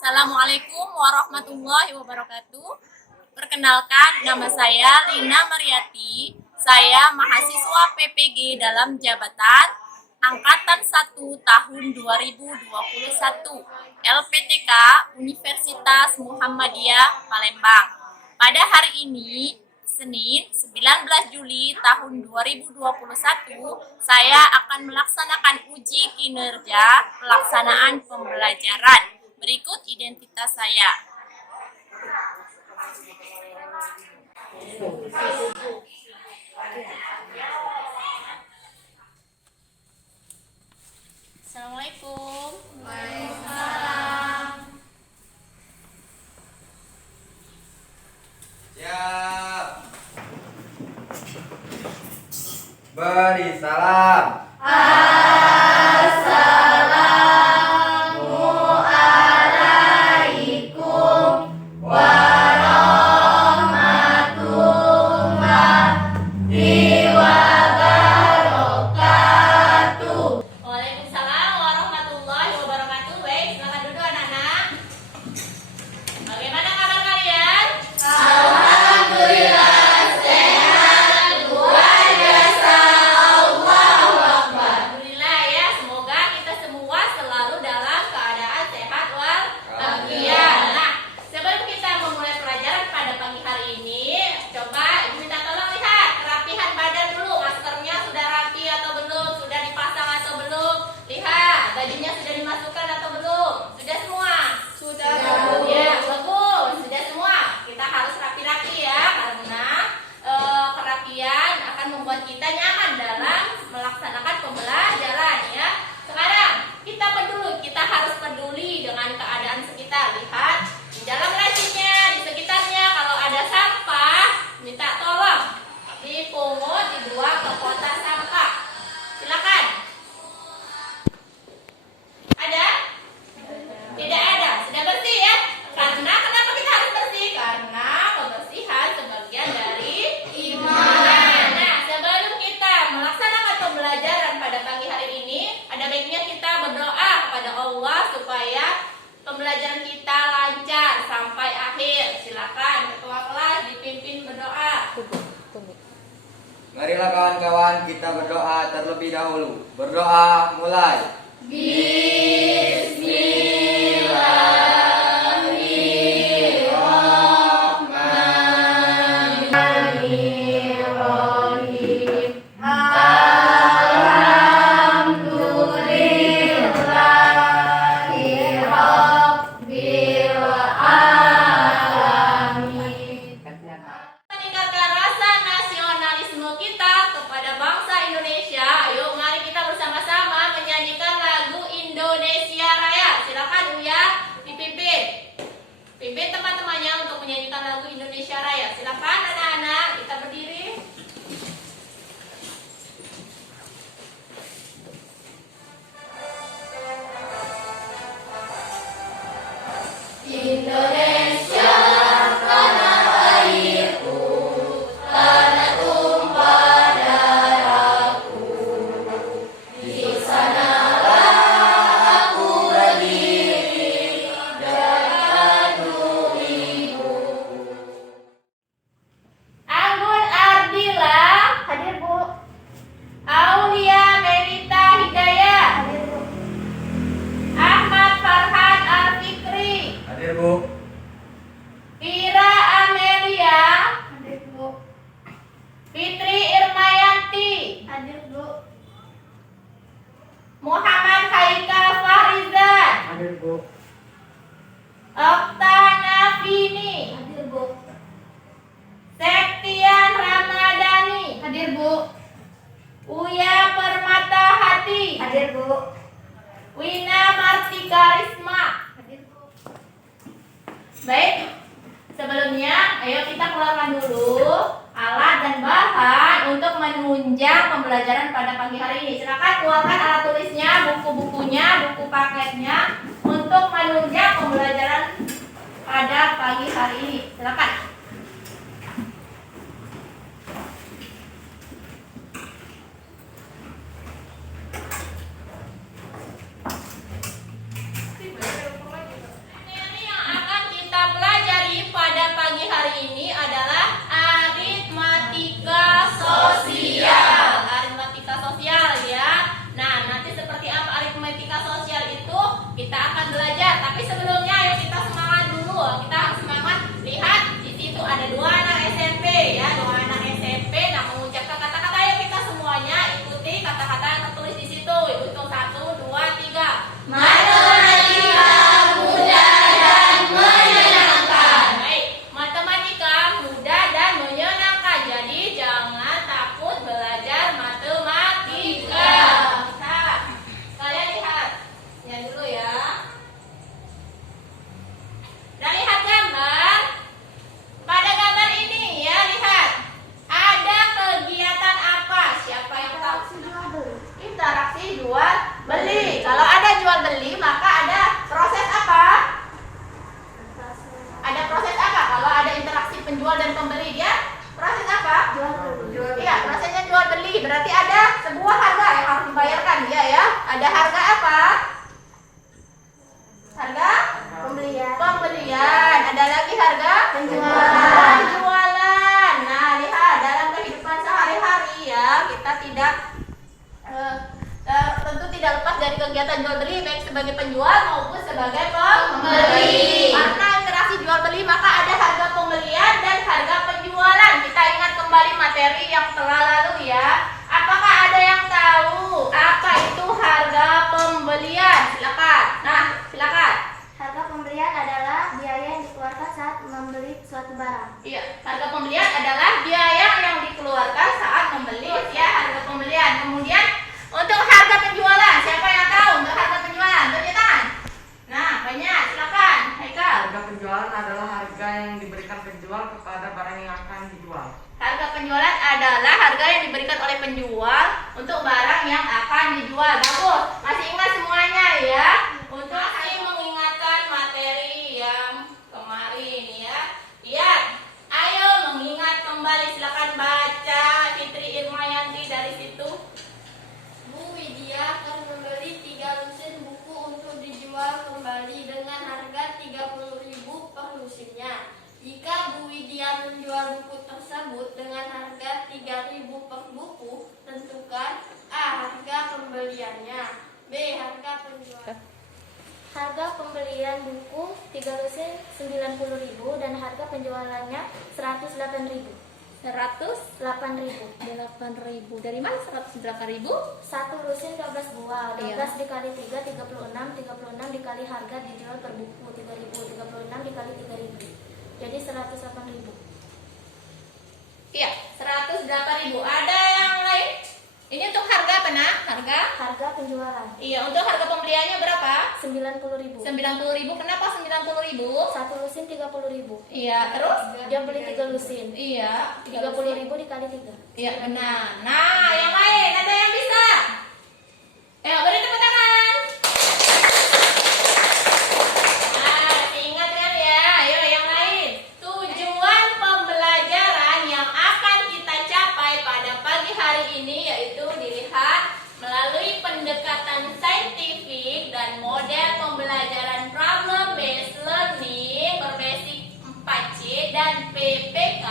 Assalamualaikum warahmatullahi wabarakatuh. Perkenalkan, nama saya Lina Mariati. Saya mahasiswa PPG dalam jabatan Angkatan 1 tahun 2021 LPTK Universitas Muhammadiyah Palembang. Pada hari ini, Senin 19 Juli tahun 2021, saya akan melaksanakan uji kinerja pelaksanaan pembelajaran. Berikut identitas saya. Assalamualaikum. Waalaikumsalam. Siap. Beri salam. Assalamualaikum warahmatullahi wabarakatuh. Waalaikumsalam warahmatullahi wabarakatuh. Baik, silakan duduk anak-anak. Bagaimana kabar kalian? Alhamdulillah sehat, luar biasa. Allahu Akbar. Alhamdulillah ya, semoga kita semua selalu dalam keadaan sehat walafiat. Nah, sebelum kita memulai pelajaran pada pagi hari ini, coba Ibu minta tolong lihat kerapihan badan dulu. Maskernya sudah rapi atau belum? Sudah dipasang atau belum? Lihat, bajunya sudah dimasukkan atau belum? Sudah semua? Sudah. Ya, bagus. Sudah semua. Kita harus rapi-rapi ya, karena kerapian akan membuat kita nyaman dalam melaksanakan pembelajaran ya. Sekarang kita harus peduli dengan keadaan sekitar. Lihat di dalam lacinya, di sekitarnya kalau ada sampah, minta tolong dipungut, dibuang ke kotak sampah. Silakan. Ada? Tidak ada. Sudah bersih ya? Karena kenapa kita harus bersih? Karena kebersihan sebagian dari iman. Nah, sebelum kita melaksanakan pembelajaran pada pagi hari ini, ada baiknya kita berdoa kepada Allah supaya pembelajaran kita lancar sampai akhir. Silakan ketua kelas dipimpin berdoa. Marilah kawan-kawan kita berdoa terlebih dahulu. Berdoa mulai. Bismillahirrahmanirrahim. Alhamdulillahi rabbil alamin. Meningkatkan rasa nasionalisme kita kepada bangsa Indonesia. Ayo mari kita bersama-sama menyanyikan lagu Indonesia Raya. Silakan Uya dipimpin. Pimpin teman-temannya untuk menyanyikan lagu Indonesia Raya. Silakan anak-anak, kita berdiri. Indonesia tanah airku, tanah tumpah darahku. Di sanalah aku berdiri dan kandung ibuku. Anggun Ardila, hadir Bu. Aulia Melita Hidayah, hadir Bu. Ahmad Farhan Al-Fikri, Hadir Bu. Vira Amelia, Hadir Bu. Fitri Irmayanti, Hadir Bu. Muhammad Haikal Farizan, Hadir Bu. Okta Nafini, Hadir Bu. Septian Ramadhani, Hadir Bu. Uya Permata Hati, Hadir Bu. Wina Martika Risma. Hadir Bu. Baik, sebelumnya ayo kita keluarkan dulu alat dan bahan untuk menunjang pembelajaran pada pagi hari ini. Silakan keluarkan alat tulisnya, buku-bukunya, buku paketnya untuk menunjang pembelajaran pada pagi hari ini. Silakan. Penjualan. Nah, lihat dalam kehidupan sehari-hari ya, kita tidak tentu tidak lepas dari kegiatan jual beli baik sebagai penjual maupun sebagai pembeli. Karena interaksi jual beli maka ada harga pembelian dan harga penjualan. Kita ingat kembali materi yang telah lalu ya. Apakah ada yang tahu apa itu harga pembelian? Silakan. Nah, silakan. Harga pembelian adalah biaya yang dikeluarkan saat membeli suatu barang. Iya, harga pembelian adalah biaya yang dikeluarkan saat membeli ya, harga pembelian. Kemudian untuk harga penjualan, siapa yang tahu untuk harga penjualan? Tunjuk tangan. Nah, banyak. Silakan, Haikal. Harga penjualan adalah harga yang diberikan penjual kepada barang yang akan dijual. Harga penjualan adalah harga yang diberikan oleh penjual untuk barang yang akan dijual. Bagus. Masih ingat semuanya ya? Untuk masih mengingatkan materi yang kemarin ya. Lihat. Ayo mengingat kembali. Silakan baca Fitri Irmayanti dari situ. Bu Widya akan membeli 3 lusin buku untuk dijual kembali dengan harga 30.000 per lusinnya. Jika Bu Widya menjual buku tersebut dengan harga 3.000 per buku, tentukan A. Harga pembeliannya, B. Harga penjualan. Harga pembelian buku 3 lusin 90.000 dan harga penjualannya 108.000. 8.000. Dari mana 108.000? Satu lusin 12 buah, 12 Iya. dikali 3, 36, 36 dikali harga dijual per buku 3.000, 36 dikali 3.000. Jadi 108.000. Iya, 108.000. Ada yang lain? Ini untuk harga apa nah? Harga penjualan Iya, untuk harga pembeliannya berapa? 90.000. 90.000. Kenapa 90.000? Satu lusin 30.000. Iya, terus? Dia beli 3 lusin. Iya, 30.000 dikali 3. Iya, benar. Nah, yang lain ada yang bisa? Beri tepuk tangan. Nah, ingat kan ya? Ayo yang lain. Tujuan pembelajaran yang akan kita capai pada pagi hari ini yaitu dilihat melalui pendekatan saintifik dan model pembelajaran problem based learning berbasis 4C dan PPK.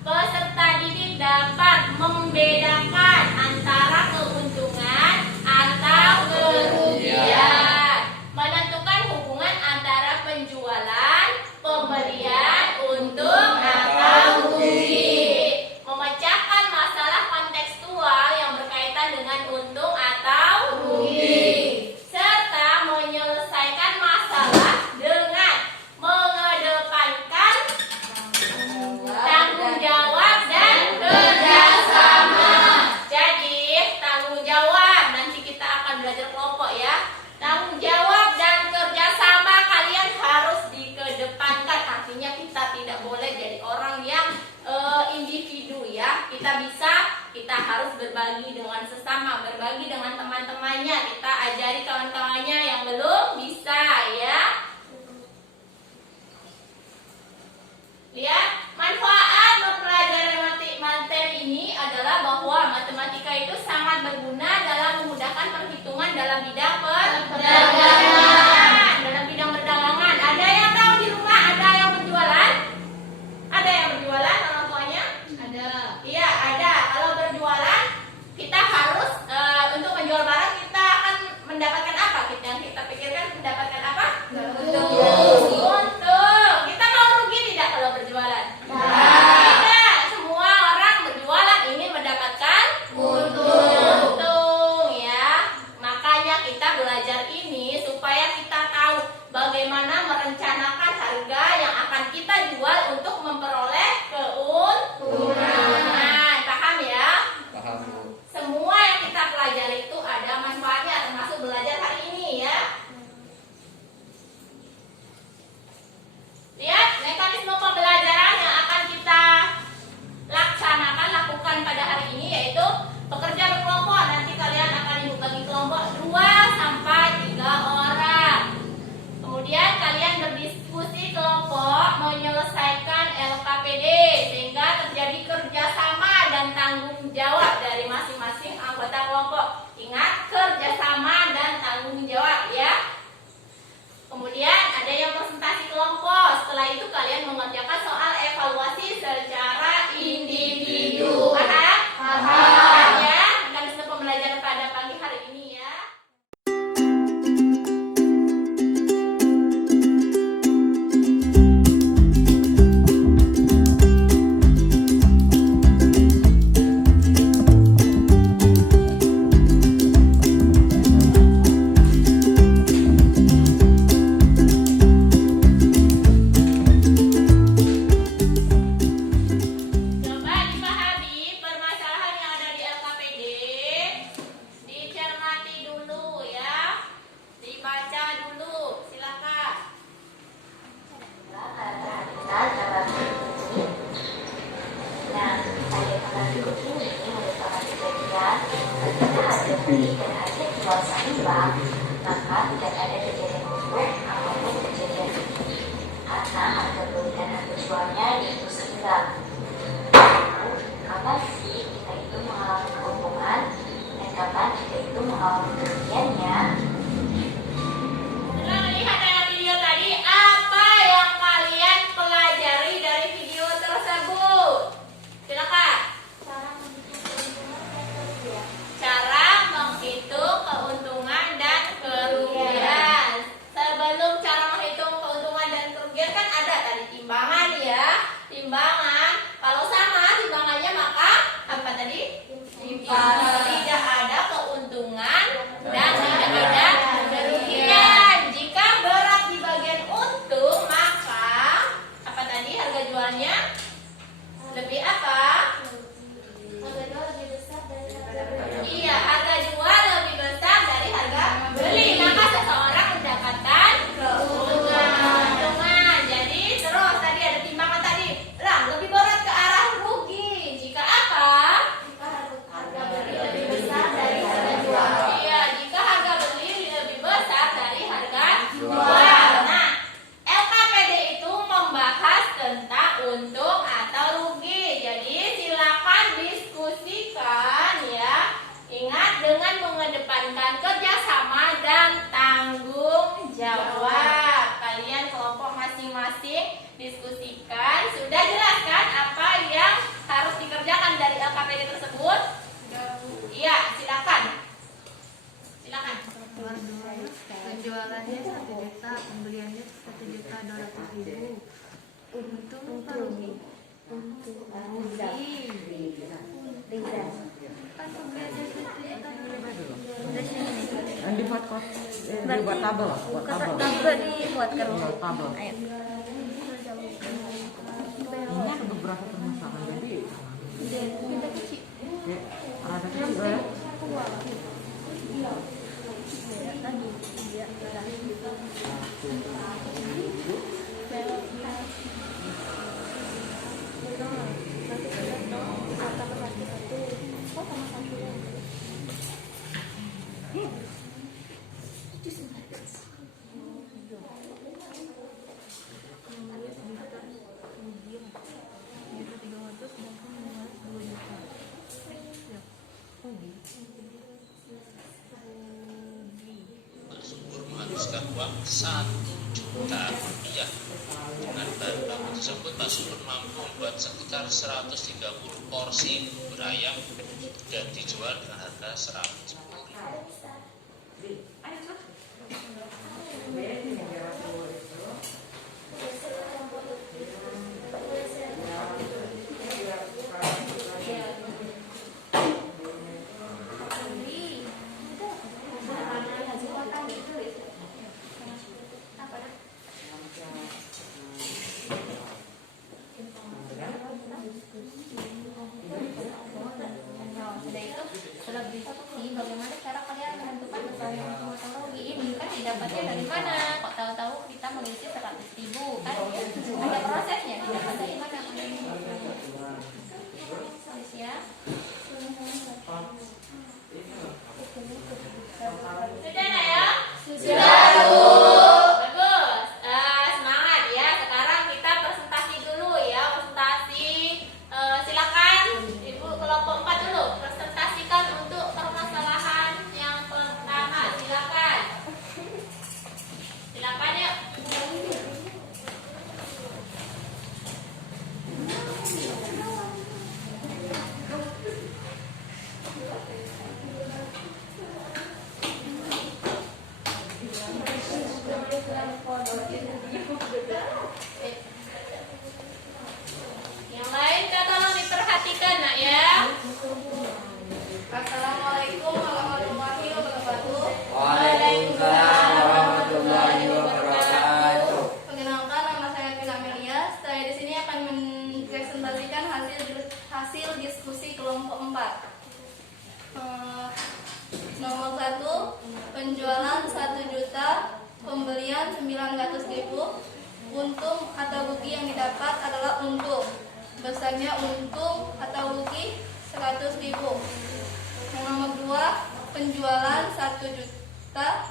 Peserta didik dapat membedakan antara keuntungan atau kerugian, menentukan hubungan antara penjualan, pembelian, untung atau rugi, memecahkan masalah kontekstual yang berkaitan dengan untung atau rugi, serta menyelesaikan masalah dengan mengedepankan tanggung jawab dan kerjasama. Jadi tanggung jawab nanti kita akan belajar kelompok ya. Tanggung jawab dan kerjasama kalian harus dikedepankan. Artinya kita tidak boleh jadi orang yang individu ya. Kita harus berbagi dengan sesama, berbagi dengan teman-temannya. Kita ajari kawan-kawannya yang belum bisa ya. Lihat, manfaat mempelajari materi ini adalah bahwa matematika itu sangat berguna dalam memudahkan perhitungan dalam bidang perdagangan. Dalam bidang perdagangan, ada yang tahu di rumah ada yang berjualan? Ada yang berjualan orang tuanya? Ada. Iya, ada. Kalau berjualan, kita harus untuk menjual barang kita akan mendapatkan besar. Lalu, kapan sih kita itu mengalami keuntungan dan kapan kita itu mengalami kerugiannya? Setelah melihat dalam video tadi, apa yang kalian pelajari dari video tersebut? Silakan. Cara menghitung keuntungan dan kerugian. Sebelum cara menghitung keuntungan dan kerugian kan ada tadi timbangan ya. Timbangan. Kalau sama timbangannya maka apa tadi? Tidak ada keuntungan dan tidak ada kerugian. Jika berat di bagian untung maka apa tadi harga jualnya lebih apa? Iya, harga jual lebih besar dari harga beli. Maka seseorang mendapatkan keuntungan. Jadi terus tadi ada timbangan tadi. Lah, lebih berat ke arah rugi. Jika apa? Harga beli lebih besar dari harga jual. Iya, jika harga beli lebih besar dari harga jual. Nah, LKPD itu membahas tentang untung atau rugi. Jadi silakan diskusikan ya. Ingat dengan mengedepankan kerjasama dan tanggung jawab. Kalian kelompok masing-masing diskusikan. Sudah jelaskan apa yang harus dikerjakan dari LKPD tersebut? Iya, silakan. Silakan. Penjualannya 1 juta, pembeliannya 1.200.000. Untung apa rugi? Rugi. Kan pembeliannya 1 juta. Yang dibuat dibuat tabel, buat tabel. dibuat kan? Buat tabel. Ayo. Ini ada beberapa permasalahan jadi. Oke, ada kecil ya. Bersumur menghabiskan uang 1 juta rupiah. Dengan bahan baku tersebut, Pak Subur mampu membuat sekitar 130 porsi bubur ayam dan dijual dengan harga 110.000. Sudah itu, setelah berdiskusi bagaimana cara kalian menentukan besarnya untung atau rugi ini kan didapatnya dari mana? Kok tahu-tahu kita mengisi 100.000 kan ya? Ada prosesnya, didapat dari mana? Ya. Sudah nak ya? Sudah Bu. Bagus. Semangat ya. Sekarang kita presentasi dulu ya. Presentasi. Silakan Ibu kelompok 4 dulu. Presentasikan untuk permasalahan yang pertama. Silakan. Silakan ya. Yang lain tolong diperhatikan nak ya. Assalamualaikum warahmatullahi wabarakatuh. Waalaikumsalam warahmatullahi wabarakatuh. Perkenalkan, nama saya Pina Amelia. Saya di sini akan mempresentasikan hasil diskusi kelompok 4. Nomor 1, penjualan 1 juta, pembelian 900.000. Untung atau rugi yang didapat adalah untung. Besarnya untung atau rugi 100.000. Yang nomor 2, penjualan 1 juta,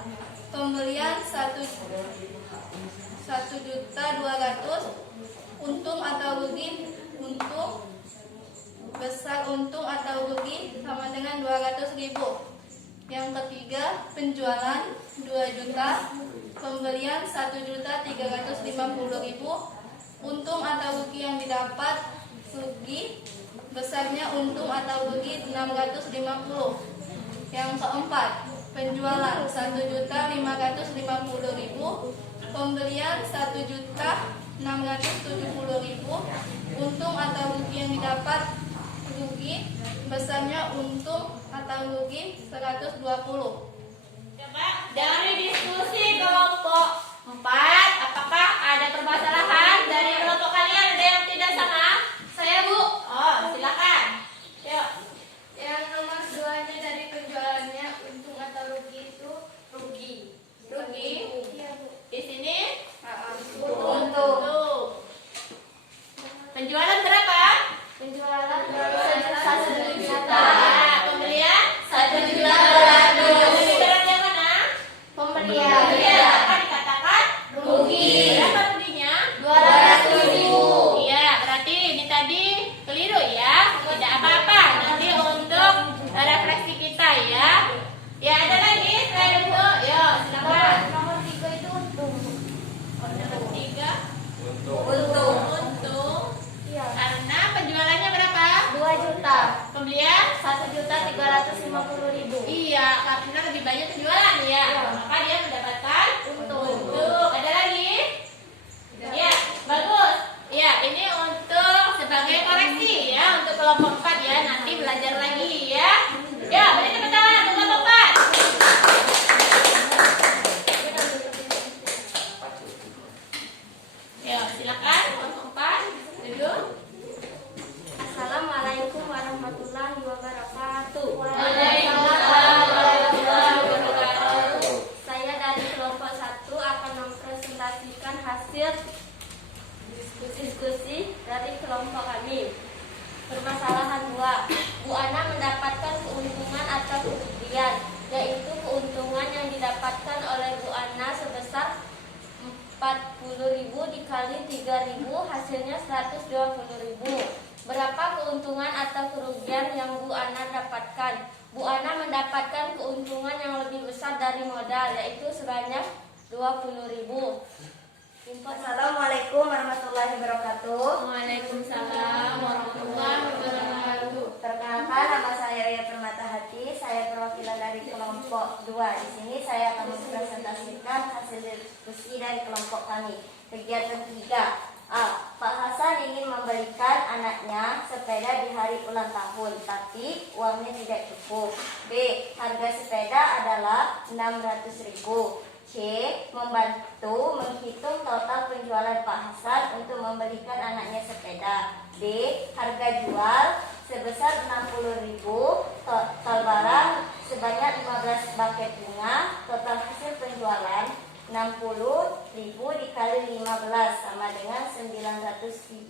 pembelian 1.200.000. Untung atau rugi untung atau rugi sama dengan 200.000. Yang ketiga, penjualan 2 juta, pembelian 1.350.000, untung atau rugi yang didapat rugi besarnya untung atau rugi 650. Yang keempat, penjualan 1.550.000, pembelian 1.670.000, untung atau rugi yang didapat rugi besarnya untung atau rugi 120. Coba dari diskusi kelompok 4, apakah ada permasalahan dari kelompok kalian? Ada yang tidak sama? Saya Bu. Oh, silakan. Yuk. Yang nomor 2-nya dari penjualannya untung atau rugi itu Rugi. Rugi iya Bu. Di sini untung. penjualan berapa? Penjualan 1 juta. Nah, Pembelian 1.200.000. Lebih berat yang mana? Pembelian. Pembelian. Apa dikatakan? Rugi. Berapa ruginya? 200.000. Iya, berarti ini tadi keliru ya. Tidak apa-apa. Nanti untuk refleksi kita ya. Ya, ada lagi selain itu. Yuk, silakan. Nomor 3 itu untung. Nomor 3. Untung. Untung. Iya. Karena penjualannya berapa? 2 juta. Pembelian? 1.350.000. Iya, karena lebih banyak penjualan ya. Maka dia mendapatkan untung. Ada lagi? Ya, bagus. Ya, ini untuk sebagai koreksi ya untuk kelompok 4 ya. Nanti belajar lagi ya. Ya, beri tepuk tangan untuk kelompok 4. Ya, silakan kelompok 4. Duduk. Assalamualaikum warahmatullahi wabarakatuh. Waalaikumsalam warahmatullahi wabarakatuh. Saya dari kelompok 1 akan mempresentasikan hasil diskusi dari kelompok kami. Permasalahan 2. Bu Ana mendapatkan keuntungan atau kerugian, yaitu keuntungan yang didapatkan oleh Bu Ana sebesar 40.000 dikali 3.000 hasilnya 120.000. Berapa keuntungan atau kerugian yang Bu Ana dapatkan? Bu Ana mendapatkan keuntungan yang lebih besar dari modal, yaitu sebanyak 20.000. Assalamualaikum warahmatullahi wabarakatuh. Waalaikumsalam warahmatullahi wabarakatuh. Perkenalkan, nama saya Oya Permatahati. Saya perwakilan dari kelompok 2. Di sini saya akan mempresentasikan hasil diskusi dari kelompok kami. Kegiatan 3. A. Pak Hasan ingin membelikan anaknya sepeda di hari ulang tahun, tapi uangnya tidak cukup. B. Harga sepeda adalah 600.000. C. Membantu menghitung total penjualan Pak Hasan untuk membelikan anaknya sepeda. D. Harga jual sebesar 60.000, total barang sebanyak 15 buket bunga, total hasil penjualan 60.000 dikali 15 sama dengan 900.000.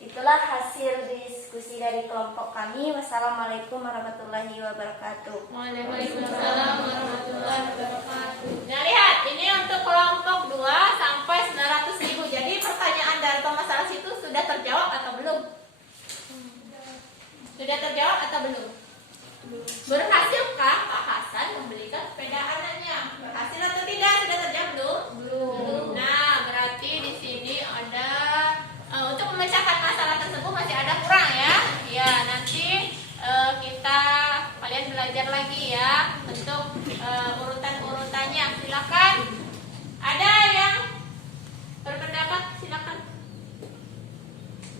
Itulah hasil diskusi dari kelompok kami. Wassalamualaikum warahmatullahi wabarakatuh. Waalaikumsalam warahmatullahi wabarakatuh. Nah, lihat, ini untuk kelompok 2 sampai 900.000. Jadi pertanyaan dari pemasalah situ sudah terjawab atau belum? Sudah terjawab atau belum? Berhasilkah Pak Hasan membelikan sepeda anaknya? Berhasil atau tidak? Sudah terjawab belum? Belum. Nah, berarti di sini ada untuk memecahkan masalah tersebut masih ada kurang ya. Ya, nanti kalian belajar lagi ya untuk urutan-urutannya. Silakan. Ada yang berpendapat? Silakan.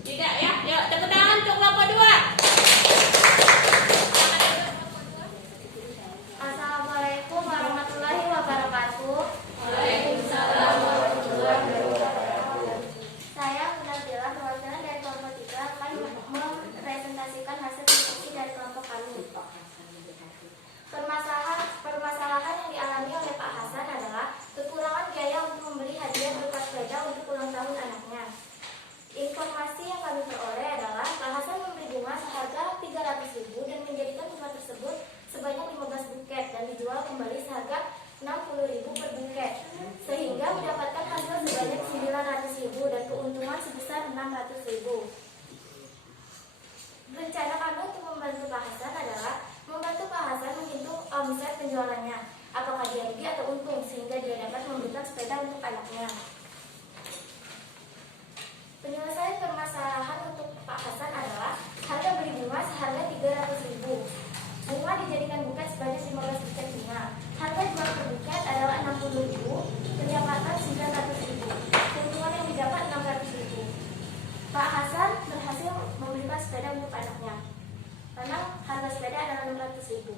Tidak ya? Ya, tepuk tangan untuk kelompok 2. Assalamualaikum warahmatullahi wabarakatuh. Waalaikumsalam warahmatullahi wabarakatuh. Saya Munazila, perwakilan dari kelompok 3 akan mempresentasikan hasil diskusi dari kelompok kami. Permasalahan 900.000. Rencana kami untuk membantu Pak Hasan adalah membantu Pak Hasan menghitung omset penjualannya, apakah dia rugi atau untung, sehingga dia dapat membelikan sepeda untuk anaknya. Penyelesaian permasalahan untuk Pak Hasan adalah harga beli bunga seharga 300.000. Bunga dijadikan buket sebanyak 15 buket bunga. Harga jual per buket adalah 60.000, pendapatan 900.000. Keuntungan yang didapat 600.000. Pak Hasan berhasil membelikan sepeda untuk anaknya. Karena harga sepeda adalah 600.000.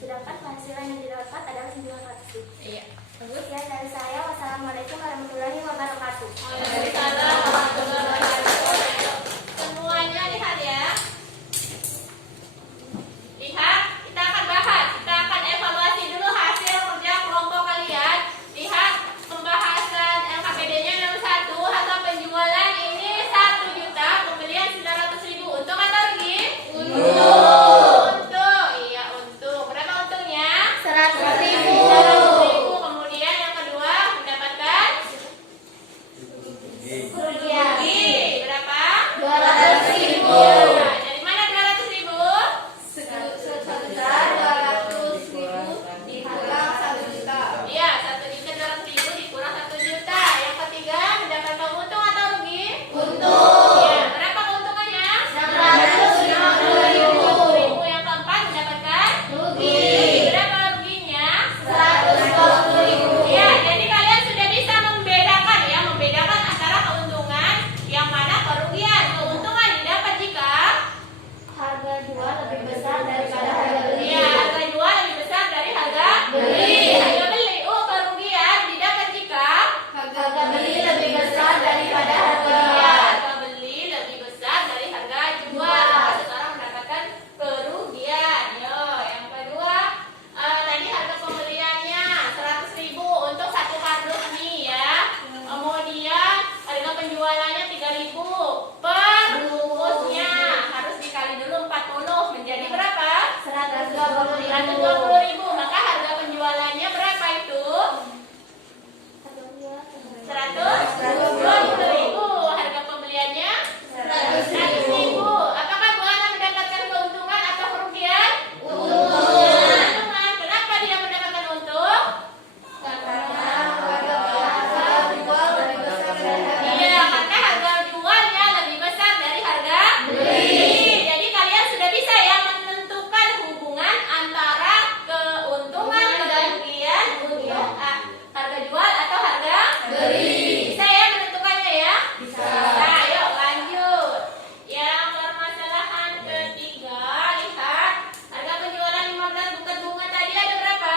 Sedangkan penghasilan yang didapat adalah 900.000. Iya. Sekian dari saya. Wassalamualaikum warahmatullahi wabarakatuh. Waalaikumsalam warahmatullahi wabarakatuh. Semuanya lihat ya. Lihat, kita akan bahas. Kita akan evaluasi dulu hasil kerja kelompok kalian. Lihat pembahasan LKPD-nya nomor 1, harga penjualan ini 1 juta, pembelian 900.000. Untung atau rugi? Untung. Iya, untung. Berapa untungnya? 100.000. 100.000. Kemudian yang kedua mendapatkan Kerugian. rugi. Berapa? 200.000. Iya. Dari mana 200.000? Sebesar 200.000 dikurang 1 juta. Iya, 1.200.000 dikurang 1 juta. Yang ketiga mendapatkan untung atau rugi? Untung. Iya. Berapa keuntungannya? 650.000. Yang keempat mendapatkan Rugi. Berapa ruginya? 120.000. Iya. Jadi kalian sudah bisa membedakan ya, membedakan antara keuntungan yang mana kerugian. Keuntungan didapat jika Harga jual lebih besar daripada harga beli. iya, harga jual lebih besar dari harga Beli. Harga beli. Kerugian didapat jika Harga beli lebih besar daripada harga Iya, jual. harga beli lebih besar dari harga jual. Maka seseorang mendapatkan kerugian. Yo, yang kedua, tadi harga pembeliannya 100.000 untuk 1 kardus nih ya. Kemudian harga penjualannya 3.000 per bungkusnya. Harus dikali dulu 40 menjadi berapa? 120.000. 120.000. Maka harga penjualannya berapa itu? 120.000. Harga pembeliannya 100.000. Apakah Bu Ana mendapatkan keuntungan atau kerugian? Keuntungan. Kenapa dia mendapatkan untung? Iya, karena harga jualnya lebih besar dari harga beli. Jadi kalian sudah bisa ya menentukan hubungan antara keuntungan dan kerugian untuk harga jual atau harga beli. Bisa ya menentukannya ya? Bisa. Nah, yuk lanjut. Yang permasalahan ketiga, lihat harga penjualan 15 buket bunga tadi ada berapa?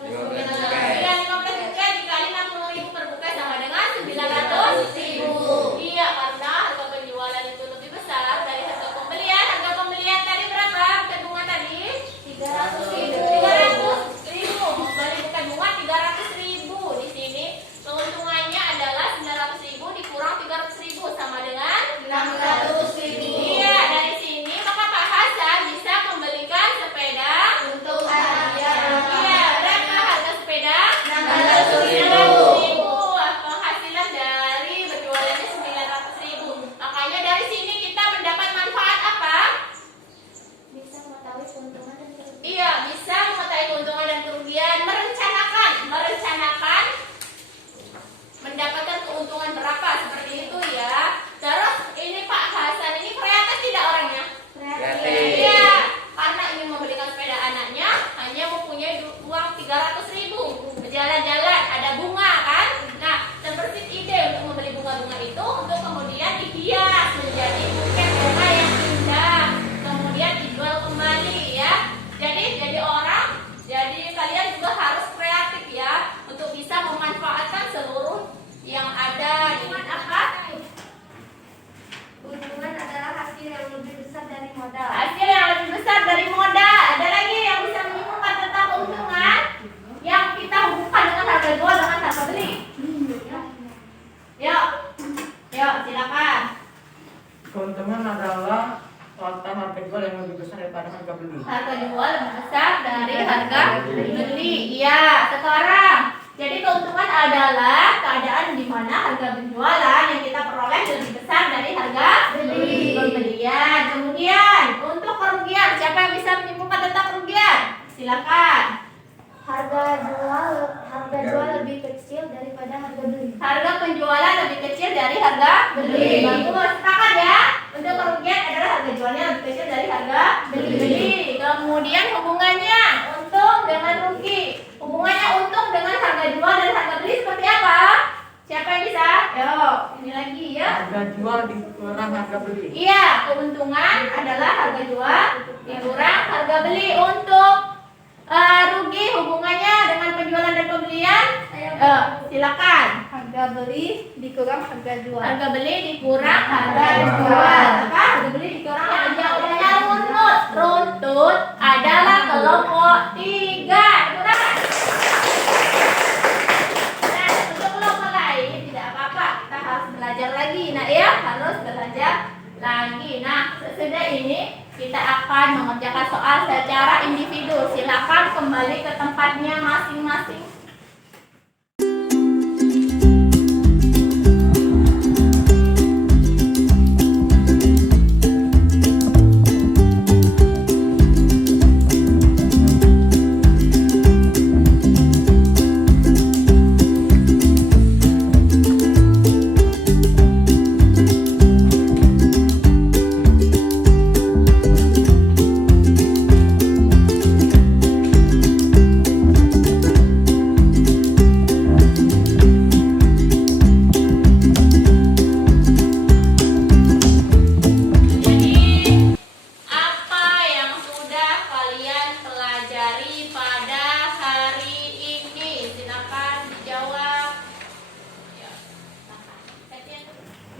15 buket dikali 60.000 per buket sama dengan 900.000. Iya, karena harga penjualan itu lebih besar dari harga pembelian. Harga pembelian tadi berapa buket bunga tadi? 300.000. Membeli buket bunga 300.000. Di sini keuntungannya adalah 900.000 dikurang 300.000 sama dengan 600.000. iya, dari sini maka Pak Hasan bisa membelikan sepeda Untuk anaknya. iya, berapa harga sepeda? 600.000. Penghasilan dari berjualannya 900.000. Makanya dari sini kita mendapat manfaat apa? Bisa mengetahui keuntungan dan kerugian. Iya, bisa mengetahui keuntungan dan kerugian, merencanakan mendapatkan keuntungan berapa seperti itu ya. Terus ini Pak Hasan ini kreatif tidak orangnya? Kreatif. Iya, karena ingin membelikan sepeda anaknya hanya mempunyai uang 300.000. Berjalan-jalan ada bunga kan? Nah, terbersit ide untuk membeli bunga-bunga itu untuk kemudian dihias menjadi buket bunga yang indah, kemudian dijual kembali ya. Jadi kalian juga harus kreatif ya untuk bisa memanfaatkan seluruh yang ada. Dengan apa? Keuntungan adalah hasil yang lebih besar dari modal. Hasil yang lebih besar dari modal. Ada lagi yang bisa menyimpulkan tentang keuntungan yang kita hubungkan dengan harga jual dengan harga beli? Yuk, silakan. Keuntungan adalah total harga jual yang lebih besar daripada harga beli. Harga jual lebih besar dari harga beli. Iya, sekarang. Jadi keuntungan adalah keadaan di mana harga penjualan yang kita peroleh lebih silakan. Harga jual lebih kecil daripada harga beli. Harga penjualan lebih kecil dari harga beli. Bagus, sepakat ya. Untuk kerugian adalah harga jualnya lebih kecil dari harga beli. Kemudian hubungannya untung dengan rugi. Hubungannya untung dengan harga jual dan harga beli seperti apa? Siapa yang bisa? Yo, ini lagi ya. Harga jual dikurang harga beli. Iya, keuntungan adalah harga jual dikurang harga beli. Untuk rugi hubungannya dengan penjualan dan pembelian. Silakan. Harga beli dikurang harga jual. Harga beli dikurang harga jual. Apa? Harga beli dikurang harga jual. Udah runtut adalah kelompok 3. Kurang. Nah, untuk kelompok lain tidak apa-apa. Kita harus belajar lagi. Nah, ya harus belajar lagi. Nah, sesudah ini kita akan mengerjakan soal secara individu. Silakan kembali ke tempatnya masing-masing.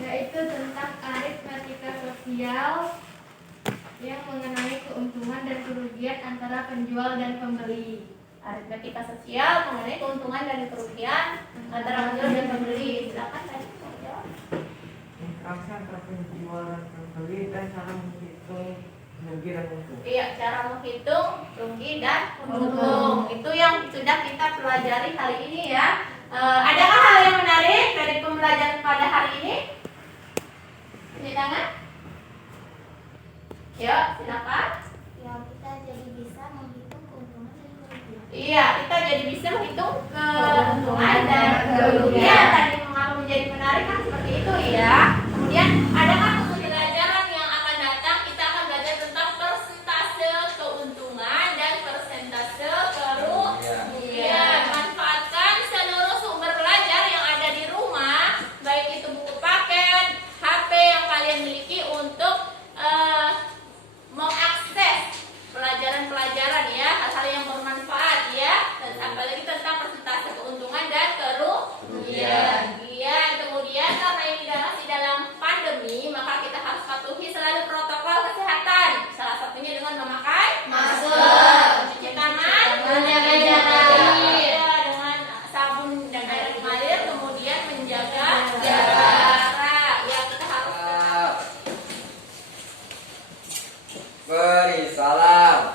Yaitu tentang aritmatika sosial yang mengenai keuntungan dan kerugian antara penjual dan pembeli. Aritmatika sosial mengenai keuntungan dan kerugian antara penjual dan pembeli. Silakan tadi mau jawab. Interaksi antara penjual dan pembeli dan cara menghitung rugi dan untung. Iya, cara menghitung rugi dan untung. Itu yang sudah kita pelajari hari ini ya. Adakah hal yang menarik dari pembelajaran pada hari ini? Tunjuk tangan. Yuk, silakan. Ya, kita jadi bisa menghitung keuntungan dan kerugian. Iya, kita jadi bisa menghitung keuntungan dan kerugian. Tadi mengapa menjadi menarik kan seperti itu ya. Kemudian adakah pembelajaran yang akan datang? Kita akan belajar tentang persentase keuntungan dan persentase kerugian. Manfaatkan seluruh sumber belajar yang ada di rumah, baik itu buku paket, HP yang kalian miliki untuk mengakses pelajaran-pelajaran ya, hal-hal yang bermanfaat ya, dan apalagi tentang persentase keuntungan dan kerugian. Iya, kemudian karena ini masih dalam pandemi, maka kita harus patuhi selalu protokol kesehatan. Salah satunya dengan memakai masker, mencuci tangan, menjaga jarak, iya, dengan sabun dan air mengalir, kemudian menjaga jarak. Ya, kita harus Beri salam.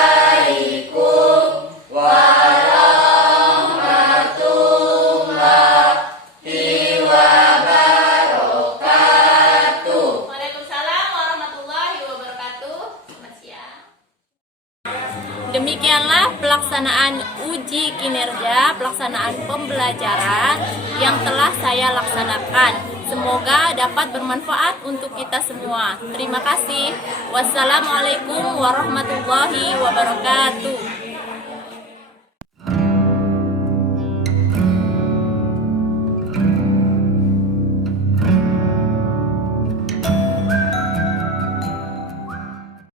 Assalamualaikum warahmatullahi wabarakatuh. Waalaikumsalam warahmatullahi wabarakatuh. Selamat siang. Demikianlah pelaksanaan uji kinerja, pelaksanaan pembelajaran yang telah saya laksanakan. Semoga dapat bermanfaat untuk kita semua. Terima kasih. Wassalamualaikum warahmatullahi wabarakatuh.